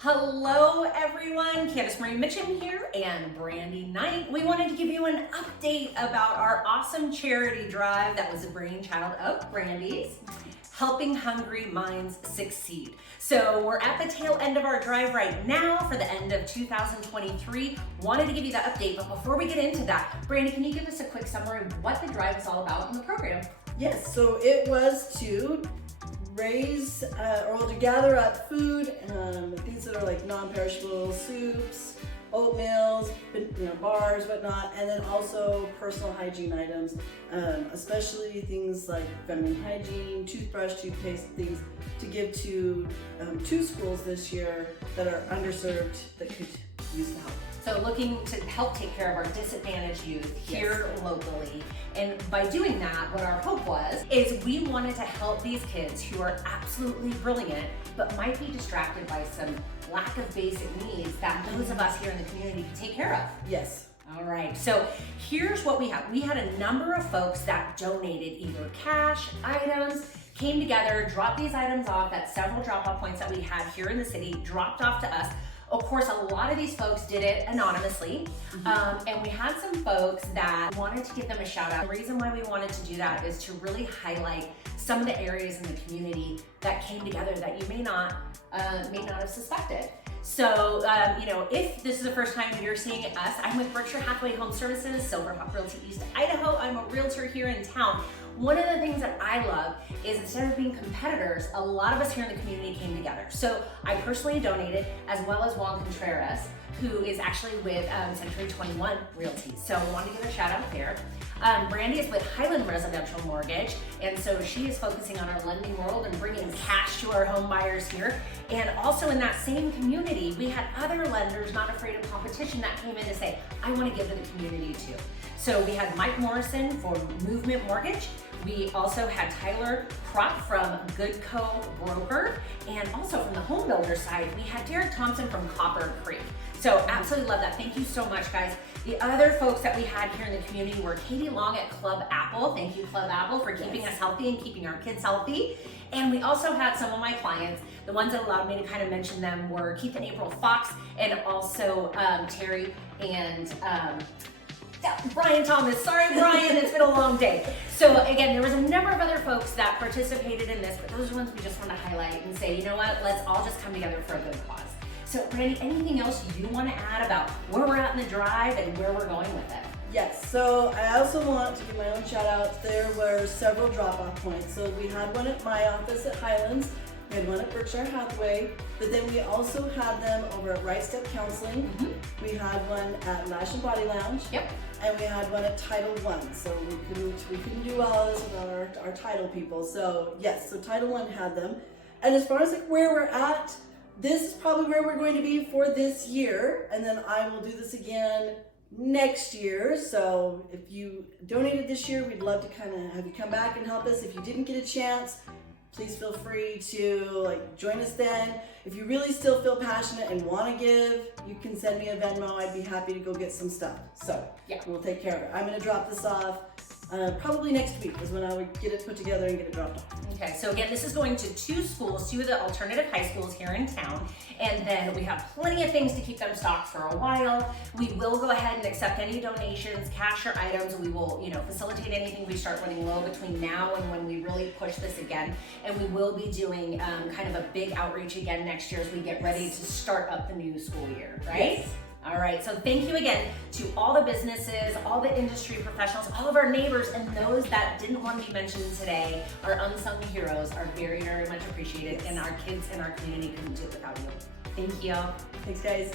Hello everyone, Candace Marie Mitcham here and Brandy Knight. We wanted to give you an update about our awesome charity drive that was a brainchild of Brandy's, Helping Hungry Minds Succeed. So we're at the tail end of our drive right now for the end of 2023. Wanted to give you the update, but before we get into that, Brandy, can you give us a quick summary of what the drive is all about in the program? Yes, so it was to raise or to gather up food, things that are like non-perishable soups, oatmeals, bars, whatnot, and then also personal hygiene items, especially things like feminine hygiene, toothbrush, toothpaste, things to give to two schools this year that are underserved that could use the help. So looking to help take care of our disadvantaged youth here locally. And by doing that, what our hope was, is we wanted to help these kids who are absolutely brilliant, but might be distracted by some lack of basic needs that those of us here in the community can take care of. Yes. All right, so here's what we have. We had a number of folks that donated either cash, items, came together, dropped these items off at several drop-off points that we had here in the city, dropped off to us. Of course, a lot of these folks did it anonymously, and we had some folks that wanted to give them a shout out. The reason why we wanted to do that is to really highlight some of the areas in the community that came together that you may not have suspected. So, if this is the first time you're seeing us, I'm with Berkshire Hathaway HomeServices, Silverhawk Realty East Idaho. I'm a realtor here in town. One of the things that I love is instead of being competitors, a lot of us here in the community came together. So I personally donated, as well as Juan Contreras, who is actually with Century 21 Realty. So I wanted to give a shout out there. Brandy is with Highlands Residential Mortgage, and so she is focusing on our lending world and bringing cash to our home buyers here. And also in that same community, we had other lenders not afraid of competition that came in to say, I want to give to the community too. So we had Mike Morrison for Movement Mortgage. We also had Tyler Kropp from Goodco Broker, and also from the home builder side, we had Derek Thompson from Copper Creek. So absolutely love that. Thank you so much, guys. The other folks that we had here in the community were Katie Long at Club Apple. Thank you, Club Apple, for keeping us healthy and keeping our kids healthy. And we also had some of my clients, the ones that allowed me to kind of mention them were Keith and April Fox, and also Terri and Brian Thomas. Sorry, Brian, it's been a long day. So again, there was a number of other folks that participated in this, but those are the ones we just want to highlight and say, you know what, let's all just come together for a good cause. So Brandy, anything else you want to add about where we're at in the drive and where we're going with it? Yes, so I also want to give my own shout outs. There were several drop-off points. So we had one at my office at Highlands, we had one at Berkshire Hathaway, but then we also had them over at Wright Step Counseling. We had one at Lash and Body Lounge. Yep. And we had one at TitleOne. So we couldn't do all this with our title people. So yes, so TitleOne had them. And as far as like where we're at, this is probably where we're going to be for this year. And then I will do this again next year. So if you donated this year, we'd love to kind of have you come back and help us. If you didn't get a chance, please feel free to join us then. If you really still feel passionate and want to give, you can send me a Venmo. I'd be happy to go get some stuff. So yeah, we'll take care of it. I'm going to drop this off probably next week is when I would get it put together and get it dropped off. Okay, so again, this is going to two schools, two of the alternative high schools here in town, and then we have plenty of things to keep them stocked for a while. We will go ahead and accept any donations, cash or items. We will, facilitate anything we start running low between now and when we really push this again. And we will be doing kind of a big outreach again next year as we get ready to start up the new school year, right? Yes. All right, so thank you again to all the businesses, all the industry professionals, all of our neighbors, and those that didn't want to be mentioned today. Our unsung heroes are very, very much appreciated, and our kids and our community couldn't do it without you. Thank you. Thanks, guys.